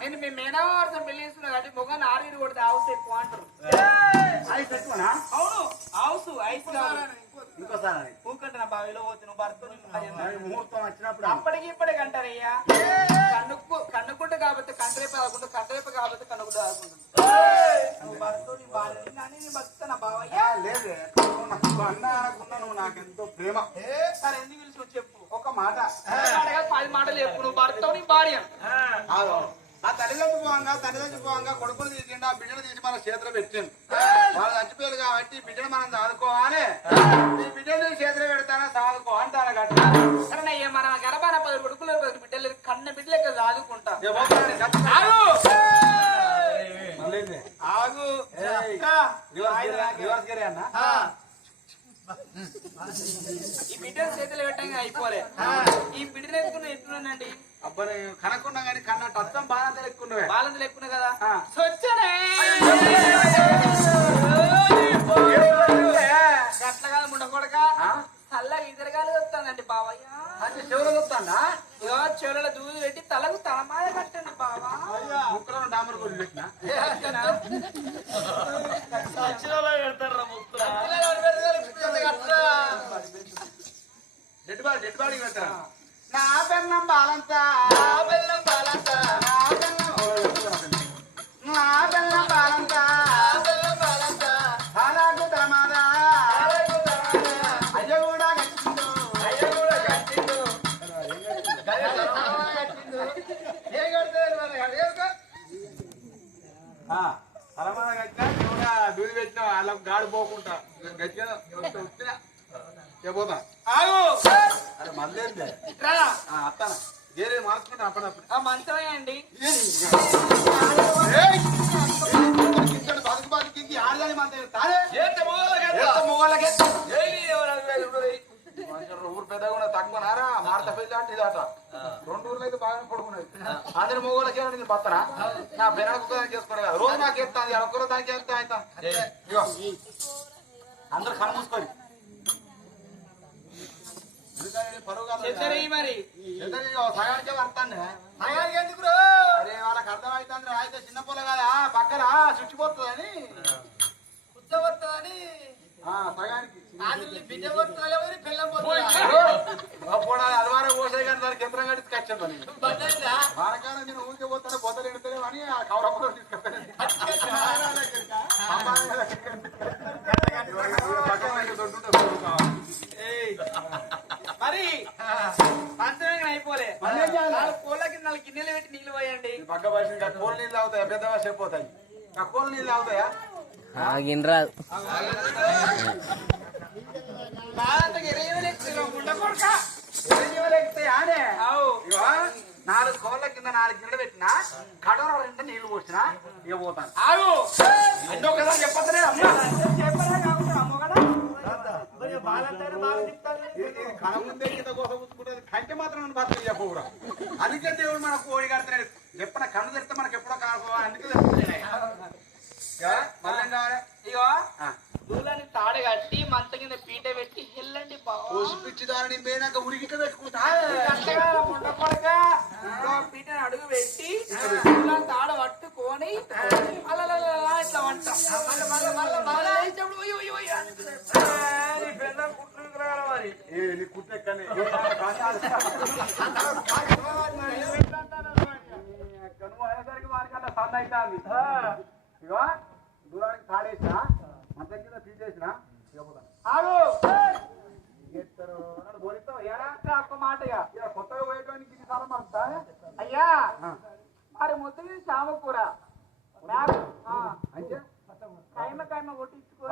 నేను మీ మేనవారితో పెళ్లి చేసుకున్నా కాబట్టి మొగన్ ఆరు కొడితే హౌస్ ఎక్కువ అంటారు. అవును హౌస్ ఐస్ ఇంకోసారి పూకంటే నా బావిలో పోతే నువ్వు భర్త ముహూర్తం వచ్చినప్పుడు అప్పటికి ఇప్పటికి అంటారయ్యా. కన్నుకుంటే కాబట్టి కంటరేపు ఆడుకుంటా, కంటరేపు కాబట్టి కన్నుకుంటూ ఆడుకుంటుంది. నువ్వు భర్త నీ భార్య కానీ నీ భర్త నా బావయ్యా లేదే నువ్వు నాకెంతో ప్రేమ. సరే ఎందుకు పిలిచి చెప్పు ఒక మాట 10 మాటలు చెప్పు. నువ్వు భర్త నీ భార్య ఆ తల్లిదండ్రులు పోవంగా కొడుకులు తీసిండు, ఆ బిడ్డను తీసి మన చేతిలో పెట్టిండు. వాళ్ళు చచ్చిపోయారు కాబట్టి బిడ్డను మనం చదువుకోవాలి. ఈ బిడ్డను చేతిలో పెడతానా చదువుకో అంటారా గట్ట. సరే మన గర్భాన 10 కొడుకులు 10 బిడ్డలు కన్న బిడ్డలెక్క చదువుకుంటా. ఆగు రివర్స్ గేరే అన్న. ఈ బిడ్డను చేతిలో పెట్టంగా అయిపోలే. ఈ బిడ్డను ఎత్తుకున్నా ఎత్తున్నానండి. అబ్బాయి కనకున్నా కానీ కన్నట్టు అర్థం బాగా ఎక్కువ బాలంతలు ఎక్కువ కదా. సొచ్చనే గట్ల కాదు ముండకొడక చల్లగా ఇద్దరుగాలు వస్తానండి బావయ్య. అంటే చెవులు వస్తాడా? ఇగో చెవుల దూదు పెట్టి తలకు తలమాయ కట్టండి బావా. ముక్కలను డామర్ కొద్ది పెట్టిన డెడ్ బాడీ పెడతారా? నా బెల్లం బాలంతా నా బెల్లం బాలంతా అలాగే తలమాదా అయ్య కూడా కట్టిండు ఏం కడతారు తలమాద కట్టినా కూడా దూది పెట్టినా వాళ్ళకు గాడి పోకుండా గట్టిగా వచ్చినా పోతా. ఆగు అరే మళ్ళీ అత్తాన వేరే మార్చుకుంటా అప్పుడప్పుడు ఆ మంచమే అండి. బతుకు బతుకి ఆడదాని ఊరు పెద్దగా కూడా తక్కువనారా మార్త పెళ్లి అంటే ఇదట 2 ఊర్లు అయితే బాగానే పడుకున్నాయి. అందరి మొగోళ్ళకి నేను బతరా నా బెనకు చేసుకున్నా కదా రోజు నాకు చెప్తాను ఒక్కరో దానికి చెప్తా అవుతా. ఇగో అందరు కనుమూసుకొని మరి సగానికే పడతాను. అరే వాళ్ళకి అర్థమవుతుంది అయితే చిన్న పొల కదా పక్కన చుచ్చిపోతుందని కూర్చోబోతుందని సగానికి అలవారం పోసాయి కానీ దానికి యంత్రం కట్టి కచ్చిందని వారకాలం నేను ఊరికే పోతాను బొత్తలు ఎడతలేవు అని ఆ కవరప్పుడు తీసుకెళ్తాను. మరి పంచమే అయిపోలే కోళ్ళకి 4 గిన్నెలు పెట్టి నీళ్ళు పోయండి. పక్క భాష కోళ్ళ నీళ్ళు అవుతాయా పెద్ద భాష అయిపోతాయి. కోళ్ళ నీళ్ళు అవుతాయా గిన్నెరాదు నాలుగు కోళ్ళ కింద 4 గిన్నెలు పెట్టినా కడవ 2 నీళ్లు పోసినా ఇక పోతాను. ఆగు అన్నో కదా చెప్పలే అమ్మా కళ ముందే కింద కోసం పుచ్చుకుంటుంది కంటే మాత్రం భర్త చెప్పవురా. అందుకే దేవుడు మనకు కోడి కడుతున్నాడు. చెప్పిన కన్ను తెరిస్తే మనకి ఎప్పుడో కాకపోవాలి. అందుకే మళ్ళీ ఏం కావాలి? ఇగో దూలని తాడు కట్టి మంచ కింద పీట పెట్టి వెళ్ళండి పిచ్చి దారిని పోయినాక ఉరికి పెట్టుకుంటా పీటని అడుగు పెట్టి తాడు పట్టుకొని అలా ఇట్లా వంట కుట్టెక్కనే వారికన్నా సన్న అవుతుంది. ఇగో దూరానికి తాడేసిన మంచ కింద తీసేసిన కొత్తగా పోయేటానికి ఇన్నిసార్లు మరుతా అయ్యా మరి ముద్దు చామకూర అంటే కైమ కైమ కొట్టించుకో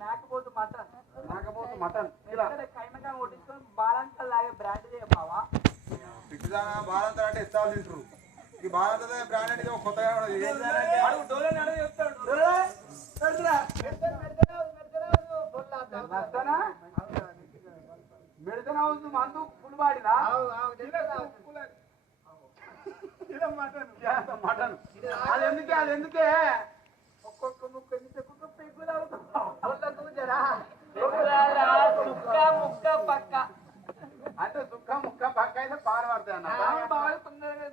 మేకపోతు మటన్ నాకపోతే మటన్ కైమ కైమ కొట్టించుకొని బాలంతా లాగే బ్రాండ్ బావా పిచ్చిదానా బాలంతా అంటే ఇస్తాలు తింటారు. ఈ బాలంతా బ్రాండ్ అంటే కొత్తగా మెడిసిన్ హౌస్ మందు ఫుల్ బాడినా మటన్ అది ఎందుకే ఒక్కొక్క ముక్క పెగ్గులు అవుతుంది ముక్క పక్క అంటే దుఃఖం ముక్క పక్క అయితే పాలు పడతాయి అన్న బాగా తొందరగా